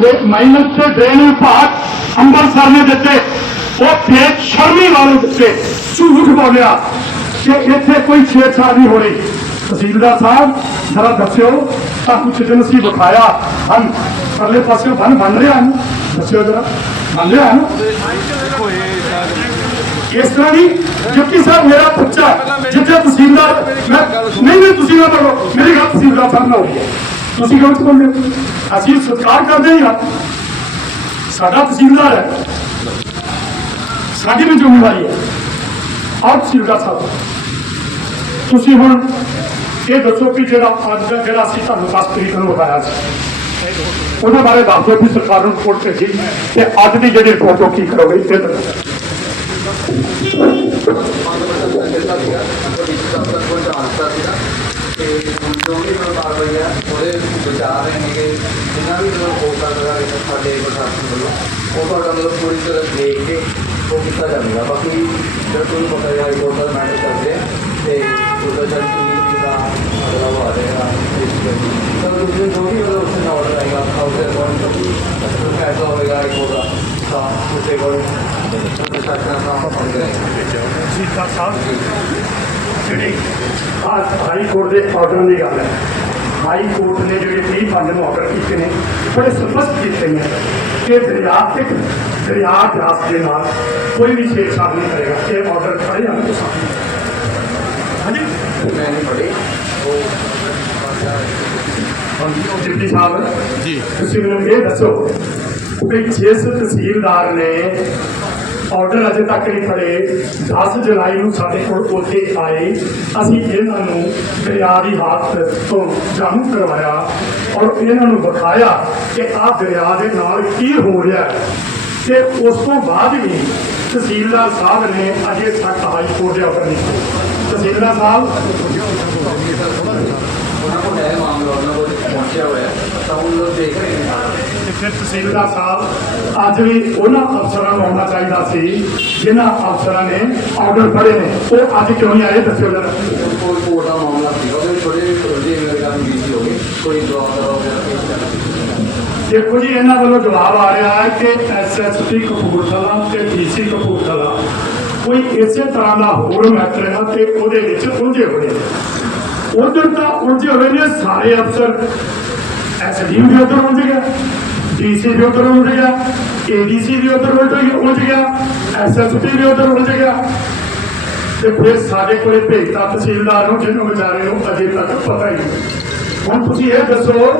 ਡਰੇ- ਮਾਈਨਸ ਤੇ ਡਰੇਨ ਵਿਭਾਗ ਅੰਮ੍ਰਿਤਸਰ ਨੇ ਦਿੱਤੇ। ਉਹ ਬੇਸ਼ਰਮੀ ਵਾਲੇ ਦਿੱਤੇ। ਝੂਠ ਬੋਲਿਆ। ਕਿ ਇੱਥੇ ਕੋਈ ਛੇੜਛਾੜ ਨਹੀਂ ਹੋ ਰਹੀ ਤਹਿਸੀਲਦਾਰ ਸਾਹਿਬ, ਜਰਾ ਦੱਸਿਓ, ਤਾਂ ਕੁਛ ਦਿਨ ਸੀ ਵਿਖਾਇਆ। ਹਨ ਪਰਲੇ ਪਾਸੇ ਬਨ ਬਣ ਰਿਹਾ ਹਨ ਦੱਸਿਓ ਜਰਾ। ਬਣ ਰਿਹਾ ਹਨ ਇਸ ਤਰ੍ਹਾਂ ਨਹੀਂ ਕਿਉਂਕਿ ਸਰ ਮੇਰਾ ਬੱਚਾ ਜਿੱਥੇ ਤਹਿਸੀਲਦਾਰ ਮੈਂ ਨਹੀਂ ਨਹੀਂ, ਤੁਸੀਂ ਨਾ ਬੋਲੋ। ਮੇਰੀ ਗੱਲ ਤਹਿਸੀਲਦਾਰ ਸਾਹਿਬ ਨਾਲ ਹੋਈ ਹੈ। ਤੁਸੀਂ ਕਿਉਂ ਚ ਅਸੀਂ ਸਤਿਕਾਰ ਕਰਦੇ ਹਾਂ। ਸਾਡਾ ਤਹਿਸੀਲਦਾਰ ਹੈ। ਸਾਡੀ ਵੀ ਜ਼ਿੰਮੇਵਾਰੀ ਹੈ। ਆਪ ਤਹਿਸੀਲਦਾਰ ਸਾਹਿਬ, ਤੁਸੀਂ ਹੁਣ ਇਹ ਦੱਸੋ ਕਿ ਜਿਹੜਾ ਅੱਜ ਦਾ ਜਿਹੜਾ ਅਸੀਂ ਤੁਹਾਨੂੰ 10 ਤਰੀਕ ਨੂੰ ਵਿਖਾਇਆ ਸੀ, ਉਹਦੇ ਬਾਰੇ ਦੱਸੋ ਕਿ ਸਰਕਾਰ ਨੂੰ ਰਿਪੋਰਟ ਭੇਜੀ ਤੇ ਅੱਜ ਦੀ ਜਿਹੜੀ ਰਿਪੋਰਟ ਉਹ ਕੀ ਕਰੋਗੇ ਇਹ ਦੱਸੋ ਤੇ ਜੋ ਵੀ ਸਰਕਾਰ ਹੋਈ ਹੈ ਉਹਦੇ ਵਿਚਾਰ ਰਹੇ ਨੇ ਕਿ ਜਿੰਨਾ ਵੀ ਮਤਲਬ ਹੋ ਸਕਦਾ ਹੈ ਸਾਡੇ ਪ੍ਰਸ਼ਾਸਨ ਵੱਲੋਂ ਉਹ ਤੁਹਾਡਾ ਮਤਲਬ ਪੂਰੀ ਤਰ੍ਹਾਂ ਦੇਖ ਕੇ ਉਹ ਕੀਤਾ ਜਾਵੇਗਾ। ਬਾਕੀ ਜਦ ਤੁਹਾਨੂੰ ਪਤਾ ਹੈ ਕੋਰਟ ਦਾ ਮੈਟਰ ਕਰਦੇ ਆ ਤੇ ਉਹਦਾ ਜਦ ਤੁਸੀਂ ਦਾ ਅਗਲਾ ਉਹ ਆ ਜਾਏਗਾ ਇਸ ਵਿੱਚ ਤਾਂ ਤੁਸੀਂ ਜੋ ਵੀ ਮਤਲਬ ਉਸ ਦਾ ਆਰਡਰ ਆਏਗਾ ਹਾਊਸ ਦੇ ਅਕੋਰਡਿੰਗ ਫੈਸਲਾ ਹੋਵੇਗਾ ਹਾਈ ਕੋਰਟ ਦਾ ਤਾਂ ਉਸੇ ਕੋਲ ਪ੍ਰਸ਼ਾਸਨ ਦਾ ਕੰਮ ਕਰੇਗਾ ਸੀਤਾ ਸਾਹਿਬ ਜਿਹੜੀ ਆਹ ਹਾਈ ਕੋਰਟ ਦੇ ਆਰਡਰ ਦੀ ਗੱਲ ਹੈ ਹਾਈ ਕੋਰਟ ਨੇ ਜਿਹੜੇ 30 ਪੰਜ ਨੂੰ ਆਰਡਰ ਕੀਤੇ ਨੇ ਬੜੇ ਸਪਸ਼ਟ ਕੀਤੇ ਨੇ ਕਿ ਦਰਿਆ ਤੇ ਦਰਿਆ ਵਿਆਸ ਦੇ ਨਾਲ ਕੋਈ ਵੀ ਛੇੜਛਾੜ ਨਹੀਂ ਕਰੇਗਾ ਇਹ ਆਰਡਰ ਖੜੇ ਹਨ ਤੁਸੀਂ ਹਾਂਜੀ ਮੈਂ ਨਹੀਂ ਪੜ੍ਹੀ ਉਹ ਡਿਪਟੀ ਸਾਹਿਬ ਜੀ ਤੁਸੀਂ ਮੈਨੂੰ ਇਹ ਦੱਸੋ ਕਿ ਜਿਸ ਤਹਿਸੀਲਦਾਰ ਨੇ ਆਰਡਰ ਅਜੇ ਤੱਕ ਨਹੀਂ ਪੜੇ 10 ਜੁਲਾਈ ਨੂੰ ਸਾਡੇ ਕੋਲ ਉੱਥੇ ਆਏ। ਅਸੀਂ ਇਹਨਾਂ ਨੂੰ ਦਰਿਆ ਦੀ ਹਾਲਤ ਤੋਂ ਜਾਣੂ ਕਰਵਾਇਆ ਔਰ ਇਹਨਾਂ ਨੂੰ ਵਿਖਾਇਆ ਕਿ ਆਹ ਦਰਿਆ ਦੇ ਨਾਲ ਕੀ ਹੋ ਰਿਹਾ ਹੈ। ਤੇ ਉਸ ਤੋਂ ਬਾਅਦ ਵੀ ਤਹਿਸੀਲਦਾਰ ਸਾਹਿਬ ਨੇ ਅਜੇ ਤੱਕ ਹਾਈ ਕੋਰਟ ਦੇ ਆਰਡਰ ਨਹੀਂ ਤਹਿਸੀਲਦਾਰ ਸਾਹਿਬ? ਉਹਨਾਂ ਕੋਲ ਹੈ ਮਾਮਲਾ ਉਹਨਾਂ ਕੋਲ ਪਹੁੰਚਿਆ ਹੋਇਆ ਤਾਂ ਉਹ ਦੇਖ ਰਹੇ ਨੇ ਫਿਰ ਤਹਿਸੀਲਦਾਰ ਸਾਹਿਬ ਅੱਜ ਵੀ ਉਹਨਾਂ ਅਫਸਰਾਂ ਨੂੰ ਆਉਣਾ ਸੀ ਜਿਨ੍ਹਾਂ ਅਫਸਰਾਂ ਨੇ ਆਰਡਰ ਫੜੇ ਨੇ। ਉਹ ਅੱਜ ਕਿਉਂ ਨਹੀਂ ਆਏ ਦੱਸਿਓ ਜਰਾ। ਕੋਈ ਕੋਰਟ ਦਾ ਮਾਮਲਾ ਸੀ ਉਹਦੇ ਵਿੱਚ ਥੋੜੇ ਉਲਝੇ ਮੇਰੇ ਨਾਲ ਬੀਜੀ ਹੋ ਗਏ ਕੋਈ ਜਵਾਬ ਦਾ ਹੋ ਗਿਆ ਦੇਖੋ ਜੀ ਇਹਨਾਂ ਵੱਲੋਂ ਜਵਾਬ ਆ ਰਿਹਾ ਹੈ ਕਿ ਐਸਐਸਪੀ ਕਪੂਰਥਲਾ ਤੇ ਡੀਸੀ ਕਪੂਰਥਲਾ ਕੋਈ ਇਸੇ ਤਰ੍ਹਾਂ ਦਾ ਹੋਰ ਮੈਟਰ ਹੈ ਤੇ ਉਹਦੇ ਵਿੱਚ ਉਲਝੇ ਹੋਏ ਨੇ। ਉਧਰ ਤਾਂ ਉਲਝੇ ਹੋਏ ਨੇ ਸਾਰੇ ਅਫਸਰ। ਐਸਡੀਓ ਵੀ ਉਧਰ ਉਲਝ ਗਿਆ। ਡੀਸੀ ਵੀ ਉਧਰ ਉਲਝ ਗਿਆ ਏਡੀਸੀ ਵੀ ਉਧਰ ਉਲਝ ਗਿਆ ਗਿਆ ਐਸਐਸਪੀ ਵੀ ਉਧਰ ਉਲਝ ਗਿਆ। ਤੇ ਫਿਰ ਸਾਡੇ ਕੋਲੇ ਭੇਜਤਾ ਤਹਿਸੀਲਦਾਰ ਨੂੰ, ਜਿਹਨੂੰ ਵਿਚਾਰੇ ਨੂੰ ਅਜੇ ਤੱਕ ਪਤਾ ਹੀ ਨਹੀਂ। ਹੁਣ ਤੁਸੀਂ ਇਹ ਦੱਸੋ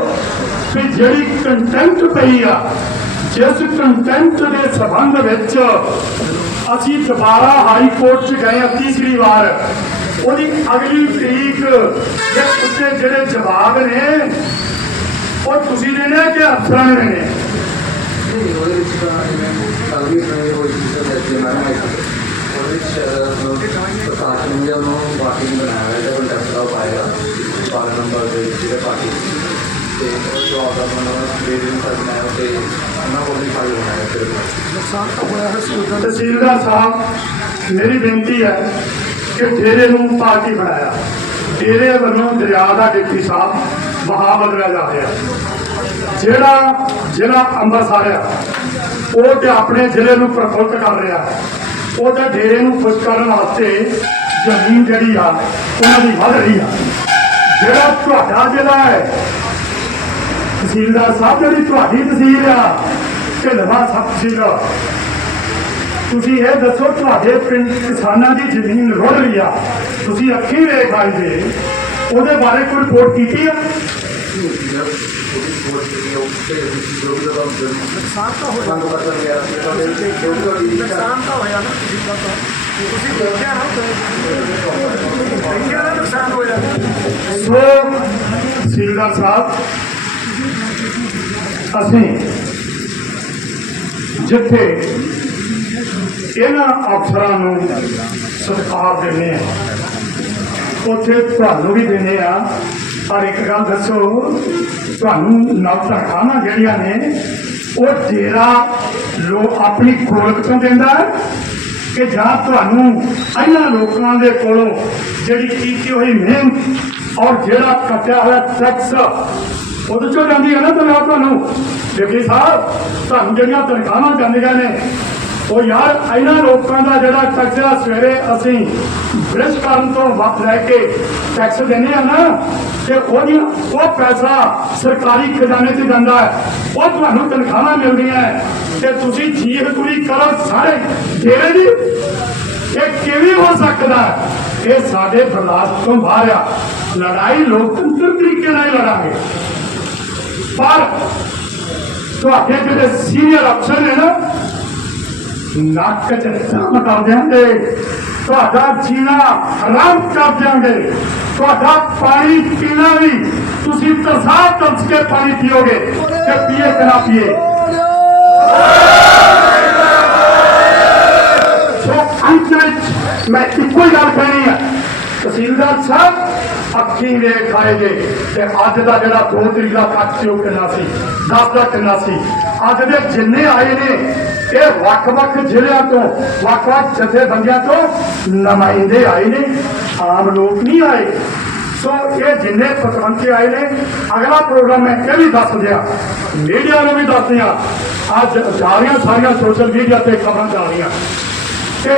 ਕਿ ਜਿਹੜੀ ਕੰਟੈਂਟ ਪਈ ਆ, ਜਿਸ ਕੰਟੈਂਟ ਦੇ ਸਬੰਧ ਵਿੱਚ ਅਸੀਂ ਦੁਬਾਰਾ ਹਾਈ ਕੋਰਟ 'ਚ ਗਏ ਆ ਤੀਸਰੀ ਵਾਰ, ਉਹਦੀ ਅਗਲੀ ਤਰੀਕ ਦੇ ਉੱਤੇ ਜਿਹੜੇ ਜਵਾਬ ਨੇ ਉਹ ਤੁਸੀਂ ਦੇਣੇ ਆ ਕਿ ਅਫਸਰਾਂ ਨੇ ਦੇਣੇ ਆ? ਨਹੀਂ ਉਹਦੇ ਵਿੱਚ ਤਾਂ ਕੱਲ ਵੀ ਉਹਦੇ ਵਿੱਚ ਨੇ ਉਹਨੂੰ ਪਾਰਟੀ ਨੂੰ ਬਣਾਇਆ ਹੋਇਆ ਹੈ ਕੰਟੈਕਟ ਦਾ ਪਾਏਗਾ ਬਾਰ ਨੰਬਰ ਦੇ ਵਿੱਚ ਜਿਹੜੇ ਪਾਰਟੀ ਤੇ ਉਹ ਜੋ ਆਰਡਰ ਬਣਾਉਣਾ ਦੇ ਦਿਨ ਤੱਕ ਮੈਂ ਤੇ ਉਹਨਾਂ ਕੋਲ ਵੀ ਫਾਈਲ ਬਣਾਇਆ ਫਿਰ। ਤਹਿਸੀਲਦਾਰ ਸਾਹਿਬ ਮੇਰੀ ਬੇਨਤੀ ਹੈ ਕਿ ਡੇਰੇ ਨੂੰ ਪਾਰਟੀ ਬਣਾਇਆ। ਡੇਰੇ ਵੱਲੋਂ ਦਰਿਆ ਦਾ ਡਿਪਟੀ ਸਾਹਿਬ ਵਹਾ ਬਦਲਿਆ ਜਾ ਰਿਹਾ। ਜਿਹੜਾ ਜਿਹੜਾ ਅੰਮ੍ਰਿਤਸਰ ਆ, ਉਹ ਤੇ ਆਪਣੇ ਜ਼ਿਲ੍ਹੇ ਨੂੰ ਪ੍ਰਫੁੱਲਤ ਕਰ ਰਿਹਾ। ਉਹ ਤੇ ਡੇਰੇ ਨੂੰ ਖੁਸ਼ ਕਰਨ ਵਾਸਤੇ ਜ਼ਮੀਨ ਜਿਹੜੀ ਆ, ਉਹਨਾਂ ਦੀ ਵੱਧ ਰਹੀ ਆ। ਜਿਹੜਾ ਤੁਹਾਡਾ ਜ਼ਿਲ੍ਹਾ ਹੈ, ਤਹਿਸੀਲਦਾਰ ਸਾਹਿਬ ਜਿਹੜੀ ਤੁਹਾਡੀ ਤਹਿਸੀਲ ਆ, ਢਿਲਵਾ ਸਬ ਤਹਿਸੀਲ ਤੁਸੀਂ ਇਹ ਦੱਸੋ, ਤੁਹਾਡੇ ਪਿੰਡ ਕਿਸਾਨਾਂ ਦੀ ਜ਼ਮੀਨ ਰੁੜ ਰਹੀ ਆ। ਤੁਸੀਂ ਅੱਖੀਂ ਵੇਖ ਆਏ ਜੇ। ਉਹਦੇ ਬਾਰੇ ਕੋਈ ਰਿਪੋਰਟ ਕੀਤੀ ਆ? ਨੁਕਸਾਨ ਤਾਂ ਹੋਇਆ। ਨੁਕਸਾਨ ਤਾਂ ਹੋਇਆ ਨਾ ਤੁਸੀਂ ਪਤਾ ਤੁਸੀਂ ਦੇਖਿਆ ਨਾ ਦੇਖਿਆ ਨਾ ਨੁਕਸਾਨ ਹੋਇਆ। ਸੋ ਤਹਿਸੀਲਦਾਰ ਸਾਹਿਬ ਅਸੀਂ ਜਿੱਥੇ ਇਹਨਾਂ ਅਫਸਰਾਂ ਨੂੰ ਸਤਿਕਾਰ ਦਿੰਦੇ ਆ ਉੱਥੇ ਤੁਹਾਨੂੰ ਵੀ ਦੇਣੇ ਆ। ਪਰ ਇੱਕ ਗੱਲ ਦੱਸੋ, ਤੁਹਾਨੂੰ ਨੌਤਖਾਨਾ ਜਿਹੜੀਆਂ ਨੇ, ਉਹ ਤੇਰਾ ਲੋ ਆਪਣੀ ਗੋਲਕ ਤੋਂ ਦਿੰਦਾ ਕਿ ਜਾਂ ਤੁਹਾਨੂੰ ਇਹਨਾਂ ਲੋਕਾਂ ਦੇ ਕੋਲੋਂ ਜਿਹੜੀ ਕੀਤੀ ਹੋਈ ਮਿਹਨਤ ਔਰ ਜਿਹੜਾ ਕੱਟਿਆ ਹੋਇਆ ਟੈਕਸ ਉਹਦੇ ਚੋਂ ਜਾਂਦੀ ਹੈ ਨਾ ਤਨਖਾਹ ਤੁਹਾਨੂੰ? ਡਿਪਟੀ ਸਾਹਿਬ, ਤੁਹਾਨੂੰ ਜਿਹੜੀਆਂ ਤਨਖਾਹਾਂ ਜਾਂਦੀਆਂ ਨੇ ਉਹ ਯਾਰ, ਇਹਨਾਂ ਲੋਕਾਂ ਦਾ ਜਿਹੜਾ ਟੈਕਸ ਸਵੇਰੇ ਅਸੀਂ ਬ੍ਰਿਸ਼ ਕਰਨ ਤੋਂ ਵਕਤ ਲੈ ਕੇ ਟੈਕਸ ਦਿੰਦੇ ਆ ਨਾ, ਤੇ ਉਹਦੀ, ਉਹ ਪੈਸਾ ਸਰਕਾਰੀ ਖਜ਼ਾਨੇ 'ਚ ਜਾਂਦਾ ਹੈ। ਉਹ ਤੁਹਾਨੂੰ ਤਨਖਾਹਾਂ ਮਿਲਦੀਆਂ ਤੇ ਤੁਸੀਂ ਜੀਵ ਪੂਰੀ ਕਰੋ, ਸਾਰੇ ਡੇਰੇ ਦੀ। ਇਹ ਕਿਵੇਂ ਹੋ ਸਕਦਾ ਇਹ ਸਾਡੇ ਬਰਦਾਸ਼ਤ ਤੋਂ ਬਾਹਰ ਆ। ਲੜਾਈ ਲੋਕਤੰਤਰ ਤਰੀਕੇ ਨਾਲ ਲੜਾਂਗੇ। ਪਰ ਤੁਹਾਡੇ ਜਿਹੜੇ ਸੀਨੀਅਰ ਅਫਸਰ ਨੇ ਨਾ ਨੱਕ ਚ ਦਮ ਕਰ ਦਿਆਂਗੇ, ਤੁਹਾਡਾ ਜੀਣਾ ਹਰਾਮ ਕਰ ਦਿਆਂਗੇ, ਤੁਹਾਡਾ ਪਾਣੀ ਪੀਣਾ ਵੀ ਤੁਸੀਂ ਤਰਸਾ ਤਰਸ ਕੇ ਪਾਣੀ ਪੀਓਗੇ ਤੇ ਪੀਏ ਕਿ ਨਾ ਪੀਏ। ਸੋ ਅੰਤ ਵਿੱਚ ਮੈਂ ਇੱਕੋ ਹੀ ਗੱਲ ਕਹਿਣੀ ਹੈ ਤਹਿਸੀਲਦਾਰ ਸਾਹਿਬ ਅੱਖੀਂ ਵੇਖ ਆਏ ਜੇ ਤੇ ਅੱਜ ਦਾ ਜਿਹੜਾ 2 ਤਰੀਕ ਦਾ ਖਰਚ ਸੀ ਉਹ ਕਿੰਨਾ ਸੀ? 10 ਦਾ ਕਿੰਨਾ ਸੀ? ਅੱਜ ਦੇ ਜਿੰਨੇ ਆਏ ਨੇ, ਇਹ ਵੱਖ-ਵੱਖ ਜ਼ਿਲ੍ਹਿਆਂ ਤੋਂ ਵੱਖ-ਵੱਖ ਜਥੇਬੰਦੀਆਂ ਤੋਂ ਨੁਮਾਇੰਦੇ ਆਏ ਨੇ, ਆਮ ਲੋਕ ਨਹੀਂ ਆਏ। ਸੋ ਇਹ ਜਿੰਨੇ ਪਤਵੰਤੇ ਆਏ ਨੇ, ਅਗਲਾ ਪ੍ਰੋਗਰਾਮ ਮੈਂ ਇਹ ਵੀ ਦੱਸ ਦਿਆਂ, ਮੀਡੀਆ ਨੂੰ ਵੀ ਦੱਸ ਦਿਆਂ, ਅੱਜ ਸਾਰੀਆਂ ਸਾਰੀਆਂ ਸੋਸ਼ਲ ਮੀਡੀਆ ਤੇ ਖਬਰਾਂ ਜਾ ਰਹੀਆਂ। ਕਿ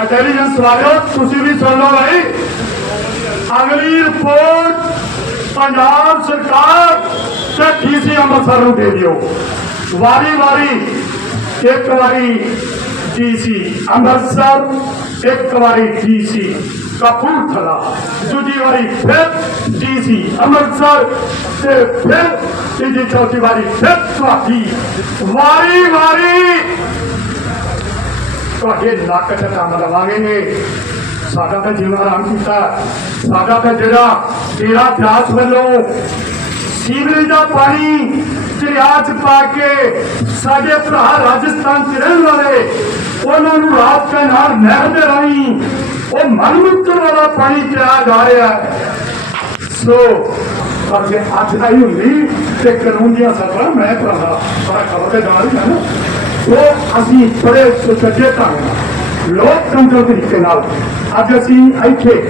ਇੰਟੈਲੀਜੈਂਸ ਵਾਲਿਓ, ਤੁਸੀਂ ਵੀ ਸੁਣ ਲਓ ਭਾਈ ਅਗਲੀ ਰਿਪੋਰਟ ਪੰਜਾਬ ਸਰਕਾਰ ਤੇ ਡੀਸੀ ਅੰਮ੍ਰਿਤਸਰ ਨੂੰ ਦੇ ਦਿਓ ਵਾਰੀ ਵਾਰੀ ਇੱਕ ਵਾਰੀ ਡੀਸੀ ਅੰਮ੍ਰਿਤਸਰ ਇੱਕ ਵਾਰੀ ਡੀਸੀ ਕਪੂਰਥਲਾ ਦੂਜੀ ਵਾਰੀ ਫਿਰ ਡੀਸੀ ਅੰਮ੍ਰਿਤਸਰ ਤੇ ਫਿਰ ਤੀਜੀ ਚੌਥੀ ਵਾਰੀ ਫਿਰ ਤੁਹਾਡੀ ਵਾਰੀ ਵਾਰੀ ਤੁਹਾਡੇ ਨੱਕ ਤੇ ਕੰਮ ਲਵਾਂਗੇ ਸਾਡਾ ਤਾਂ ਜੀਵਨ ਆਰਾਮ ਕੀਤਾ। ਸਾਡਾ ਤਾਂ ਜਿਹੜਾ ਤੇਰਾ ਅਭਿਆਸ ਵੱਲੋਂ ਸੀਵਰੇਜ ਦਾ ਪਾਣੀ ਦਰਿਆ 'ਚ ਪਾ ਕੇ ਸਾਡੇ ਭਰਾ ਰਾਜਸਥਾਨ 'ਚ ਰਹਿਣ ਵਾਲੇ, ਉਹਨਾਂ ਨੂੰ ਰਾਤ ਦੇ ਨਾਲ ਨਹਿਰ ਦੇ ਰਾਹੀਂ ਉਹ ਮਨਮੁਕਤ ਵਾਲਾ ਪਾਣੀ ਪਿਆ ਜਾ ਰਿਹਾ ਸੋ, ਪਰ ਜੇ ਅੱਜ ਦਾ ਹੀ ਹੁੰਦੀ ਤੇ ਕਾਨੂੰਨ ਦੀਆਂ ਸਤਰਾਂ ਮੈਂ ਪੜਾਉਂਦਾ ਪਰ ਖਬਰ ਤੇ ਜਾ ਰਹੀ ਨਾ। ਉਹ ਅਸੀਂ ਬੜੇ ਸੁਚੱਜੇ ਢੰਗ ਲੋਕਤੰਤਰ ਤਰੀਕੇ ਨਾਲ। ਅੱਜ ਅਸੀਂ ਇੱਥੇ